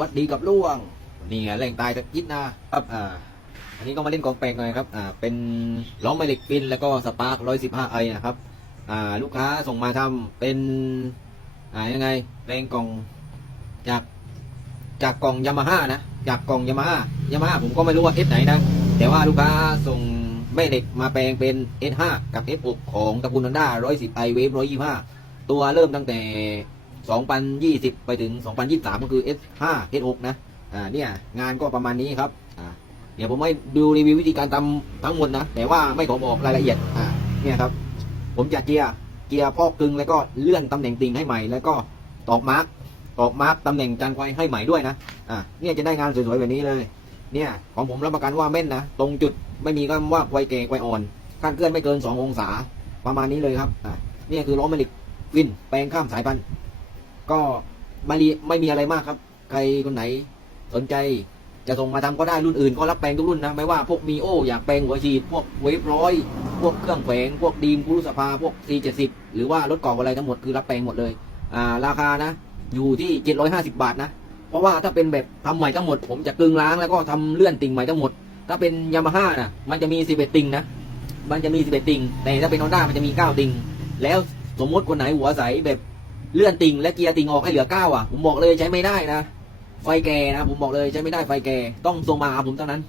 วัดดีกับล่วงนี่ไงแรงตายตะกิดนะครับอ่าอันนี้ก็มาเล่นกองแปลงหน่อยครับอ่าเป็นล้อมไมเล็กฟินแล้วก็สปาร์คร้อยสิบห้าไอนะครับอ่าลูกค้าส่งมาทำเป็นอ่ายังไงแปลงกล่องจากจากกล่องยามาฮ่านะจากกล่องยามาฮ่ายามาฮ่าผมก็ไม่รู้ว่า F ไหนนะแต่ว่าลูกค้าส่งแม่เหล็กมาแปลงเป็น S5 กับ F6 ของตระกูลฮอนด้า110 i Wave 125 ตัวเริ่มตั้งแต่ 2020 ไปถึง 2023 ก็คือ S5 S6 นะ อ่า เนี่ย งานก็ประมาณนี้ครับ อ่า เดี๋ยวผมไม่ดูรีวิววิธีการทำทั้งหมดนะ แต่ว่าไม่ขอบอกรายละเอียด อ่า เนี่ยครับ ผมจะเกียร์ เกียร์พอกกึงแล้วก็เลื่อนตำแหน่งติ่งให้ใหม่ แล้วก็ตอกมาร์กตอกมาร์กตำแหน่งจานไฟให้ใหม่ด้วยนะ อ่า เนี่ยจะได้งานสวยๆแบบนี้เลย เนี่ย ของผมรับประกันว่าแม่นนะ ตรงจุดไม่มีคำว่าไวแก่ไวอ่อนคาดเคลื่อนไม่เกิน 2 องศา ประมาณนี้เลยครับ อ่า เนี่ยคือล้อแมลิกวิน แปลงข้ามสายพันธุ์ ก็ไม่มีไม่มีอะไรมากครับ ใครคนไหนสนใจจะส่งมาทำก็ได้รุ่นอื่นก็รับแปลงทุกรุ่นนะ ไม่ว่าพวกมีโออยากแปลงหัวฉีด พวกเวฟร้อย พวกเครื่องแฝงพวกดีมกุรุสภาพวก C70 หรือว่ารถกรอบอะไรทั้งหมดคือรับแปลงหมดเลย อ่าราคานะ อยู่ที่ 750 บาทนะ เพราะว่าถ้าเป็นแบบทำใหม่ทั้งหมด ผมจะกึงล้างแล้วก็ทำเลื่อนติ่งใหม่ทั้งหมด ถ้าเป็นยามาฮ่านะมันจะมี 11 ติ่งนะ มันจะมี 11 ติ่งแต่ถ้าเป็นฮอนด้ามันจะมี 9 ติ่งแล้วสมมติคนไหนหัวใสแบบ เลื่อนติ่งและเกียร์ติ่งออกให้เหลือ9อะผมบอกเลยใช้ไม่ได้นะไฟแก่นะผมบอกเลยใช้ไม่ได้ไฟแก่ต้องส่งมาหาผมเท่านั้น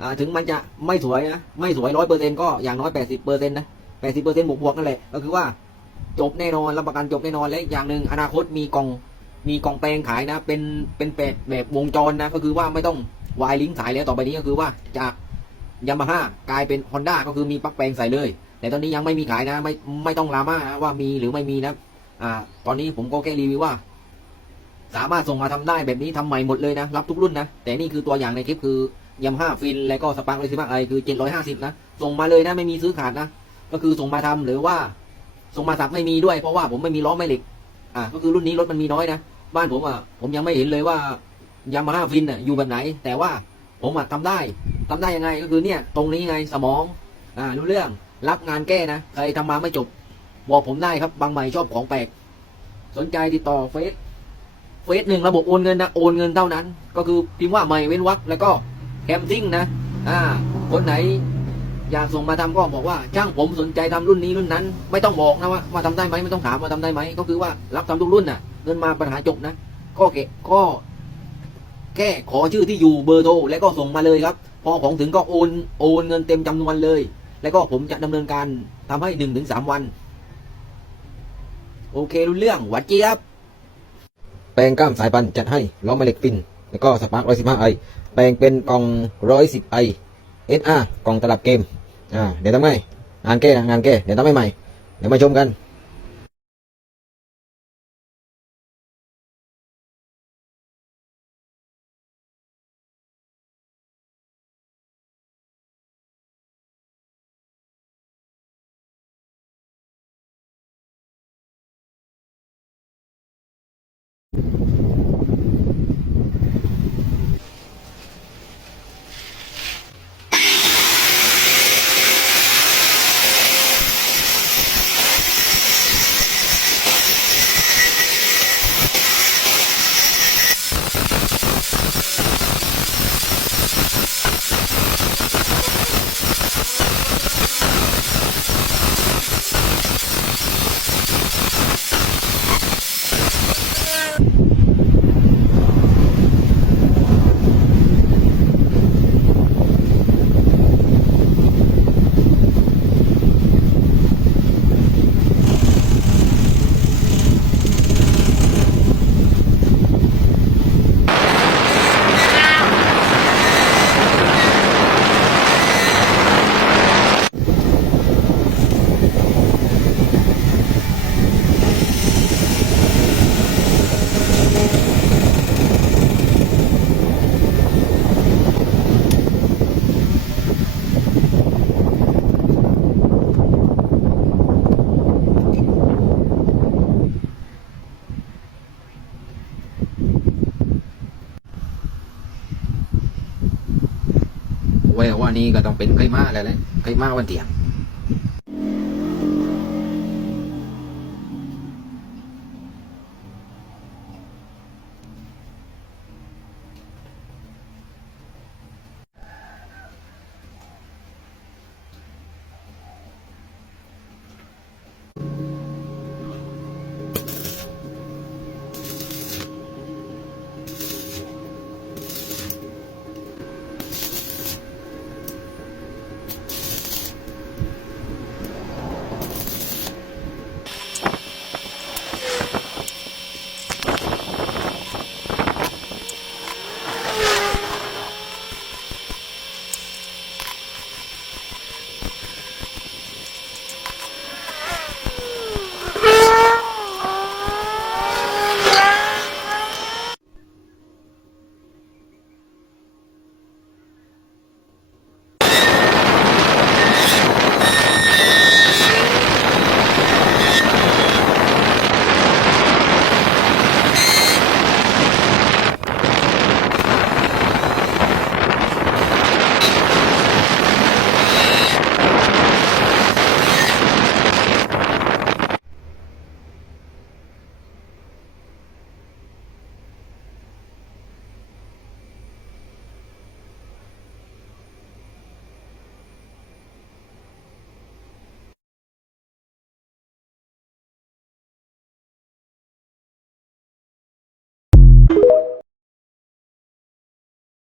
อ่าถึงมันจะไม่สวยนะไม่สวยร้อยเปอร์เซ็นก็อย่างน้อย80เปอร์เซ็นต์นะ80เปอร์เซ็นต์บวกนั่นแหละก็คือว่าจบแน่นอนรับประกันจบแน่นอนและอย่างหนึ่งอนาคตมีกล่องมีกล่องแปลงขายนะ เป็นเป็นแบบแบบวงจรนะก็คือว่าไม่ต้องวายลิงก์สายแล้วต่อไปนี้ก็คือว่าจากยามาฮ่ากลายเป็นฮอนด้าก็คือมีปลั๊กแปลงใส่เลย แต่ตอนนี้ยังไม่มีขายนะ ไม่ไม่ต้องลาม่านะว่ามีหรือไม่มีนะ อ่า ตอนนี้ผมก็แค่รีวิวว่า สามารถส่งมาทำได้แบบนี้ทำใหม่หมดเลยนะ รับทุกรุ่นนะ แต่นี่คือตัวอย่างในคลิปคือยามาฮ่าฟิน แล้วก็สปาร์คเลยสิบไอคือเจ็ดร้อยห้าสิบนะ ส่งมาเลยนะไม่มีซื้อขาดนะ ก็คือส่งมาทำหรือว่า ส่งมาสับไม่มีด้วยเพราะว่าผมไม่มีล้อแม่เหล็ก อ่า ก็คือรุ่นนี้รถมันมีน้อยนะ บ้านผมอะ ผมยังไม่เห็นเลยว่ายามาฮ่าฟินอะอยู่แบบไหน แต่ว่าผมอะทำได้ทำได้ยังไงก็คือเนี่ย ตรงนี้ไงสมอง อ่า รู้เรื่อง รับงานแก้นะ ใครทำมาไม่จบ บอกผมได้ครับบางใหม่ชอบของแปลก สนใจติดต่อเฟซเฟซหนึ่งระบบโอนเงินนะโอนเงินเท่านั้น ก็คือพิมพ์ว่าใหม่เว้นวรรคแล้วก็แคมซิ่งนะ อ่า คนไหนอยากส่งมาทำก็บอกว่าช่างผมสนใจทำรุ่นนี้รุ่นนั้น ไม่ต้องบอกนะว่าว่าทำได้ไหมไม่ต้องถามว่าทำได้ไหมก็คือว่ารับทำทุกรุ่นน่ะเงินมาปัญหาจบนะก็เกะก็แค่ขอชื่อที่อยู่เบอร์โทรแล้วก็ส่งมาเลยครับ พอของถึงก็โอนโอนเงินเต็มจำนวนเลย แล้วก็ผมจะดำเนินการทำให้หนึ่งถึงสามวัน โอเครู้เรื่องหวัดเจี๊ยบ แปลงก้ามสายพันธุ์จัดให้ล้อมแม่เหล็กฟิน แล้วก็สปาร์คร้อยสิบห้าไอแปลงเป็นกล่องร้อยสิบไอเอสอาร์กล่องตลับเกม อ่า เดี๋ยวทำไงงานแก้นะงานแก้เดี๋ยวทำให้ใหม่ เดี๋ยวมาชมกัน แววว่านี่ก็ต้องเป็นไข่มาแล้วแหละไข่มาวันเตียง